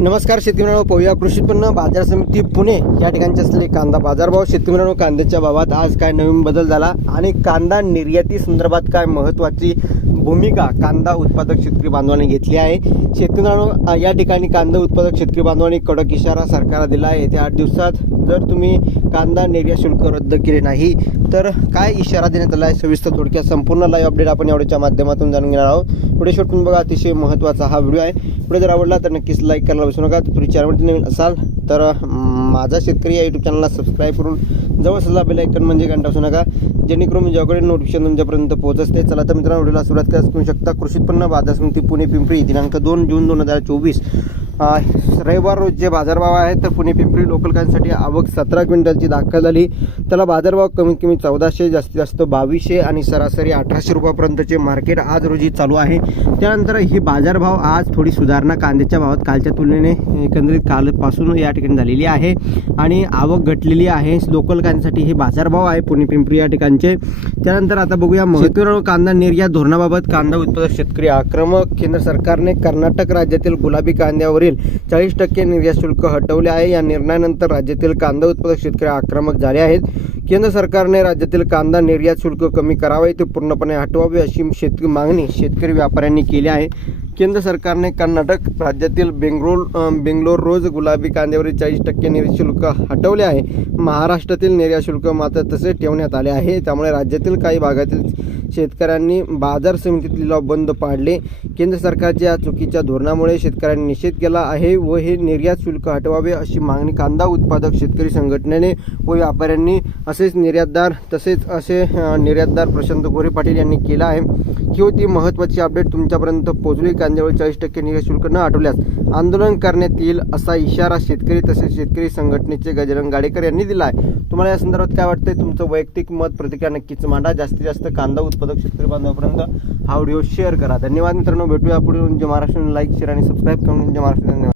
नमस्कार शेतकरी मित्रांनो पाहूया कृषी उत्पन्न बाजार समिती पुणे. या ठिकाणचे असलेले कांदा बाजारभाव शेतकरी मित्रांनो कांद्याच्या भावात आज काय नवीन बदल झाला आणि कांदा निर्याती संदर्भात काय महत्त्वाची भूमिका कांदा उत्पादक शेतकरी बांधवांनी घेतली आहे. शेतकऱ्यांना या ठिकाणी कांदा उत्पादक शेतकरी बांधवांनी कडक इशारा सरकारला दिला आहे. येत्या आठ दिवसात जर तुम्ही कांदा निर्यात शुल्क रद्द केले नाही तर काय इशारा देण्यात आला आहे? सविस्तर थोडक्यात संपूर्ण लाईव्ह अपडेट आपण यावेळीच्या माध्यमातून जाणून घेणार आहोत. पुढे शेवटून बघा अतिशय महत्त्वाचा हा व्हिडिओ आहे. पुढे जर आवडला तर नक्कीच लाईक करायला विसरू नका. तुम्ही चॅनलवरती नवीन असाल तर माझा शेतकरी या यूट्यूब चॅनलला सबस्क्राईब करून जवळ असलेला बेल ऐकन म्हणजे घंटा असू नका. जेणेकरून मी जेव्हाकडे नोटिफिकेशन तुमच्यापर्यंत पोहोचते चला तर मित्रांनो व्हिडिओला सुरुवात करायला करू शकता कृषी उत्पन्न बाजार समिती पुणे पिंपरी दिनांक दोन जून दोन हजार चोवीस. रविवार रोज जे बाजारभाव आहेत तर पुणे पिंपरी लोकलकांसाठी आवक सतरा क्विंटलची दाखल झाली. त्याला बाजारभाव कमीत कमी चौदाशे जास्तीत जास्त बावीसशे आणि सरासरी अठराशे रुपयापर्यंतचे मार्केट आज रोजी चालू आहे. त्यानंतर ही बाजारभाव आज थोडी सुधारणा कांद्याच्या भावात कालच्या तुलनेने एकंदरीत कालपासून या ठिकाणी झालेली आहे आणि आवक घटलेली आहे. लोकल कांद्यासाठी हे बाजारभाव आहे पुणे पिंपरी या ठिकाणचे. त्यानंतर आता बघूया शेतकऱ्यांनो कांदा निर्यात धोरणाबाबत कांदा उत्पादक शेतकरी आक्रमक. केंद्र सरकारने कर्नाटक राज्यातील गुलाबी कांद्यावरील चाळीस टक्के निर्यात शुल्क हटवले आहे. या निर्णयानंतर राज्यातील कांदा उत्पादक शेतकरी आक्रमक झाले आहेत. केंद्र सरकारने राज्यातील कांदा निर्यात शुल्क कमी करावे ते पूर्णपणे हटवावे अशी शेतकरी मागणी शेतकरी व्यापाऱ्यांनी केली आहे. केंद्र सरकारने कर्नाटक राज्यातील बेंगलोर बेंगलोर रोज गुलाबी कांद्यावरील चाळीस टक्के निर्यात शुल्क हटवले आहे. महाराष्ट्रातील निर्यात शुल्क मात्र तसे ठेवण्यात आले आहे. त्यामुळे राज्यातील काही भागातील शेतकऱ्यांनी बाजार समितीत लिलाव बंद पाडले. केंद्र सरकारच्या या चुकीच्या धोरणामुळे शेतकऱ्यांनी निषेध केला आहे व हे निर्यात शुल्क हटवावे अशी मागणी कांदा उत्पादक शेतकरी संघटनेने व व्यापाऱ्यांनी असेच निर्यातदार तसेच असे निर्यातदार प्रशांत गोरे पाटील यांनी केला आहे. ही होती महत्त्वाची अपडेट. तुमच्यापर्यंत पोहोचली कांद्यावर चाळीस टक्के निर्यात शुल्क न आठवल्यास आंदोलन करण्यात येईल असा इशारा शेतकरी तसेच शेतकरी संघटनेचे गजरंग गाडेकर यांनी दिला आहे. तुम्हाला या संदर्भात काय वाटतंय? तुमचं वैयक्तिक मत प्रतिक्रिया नक्कीच मांडा. जास्तीत जास्त कांदा उत्पादक शेतकरी बांधवापर्यंत हा व्हिडिओ शेअर करा. धन्यवाद मित्रांनो. भेटूया पुढे. म्हणजे Maharashtra like share and subscribe करून म्हणजे महाराष्ट्र धन्यवाद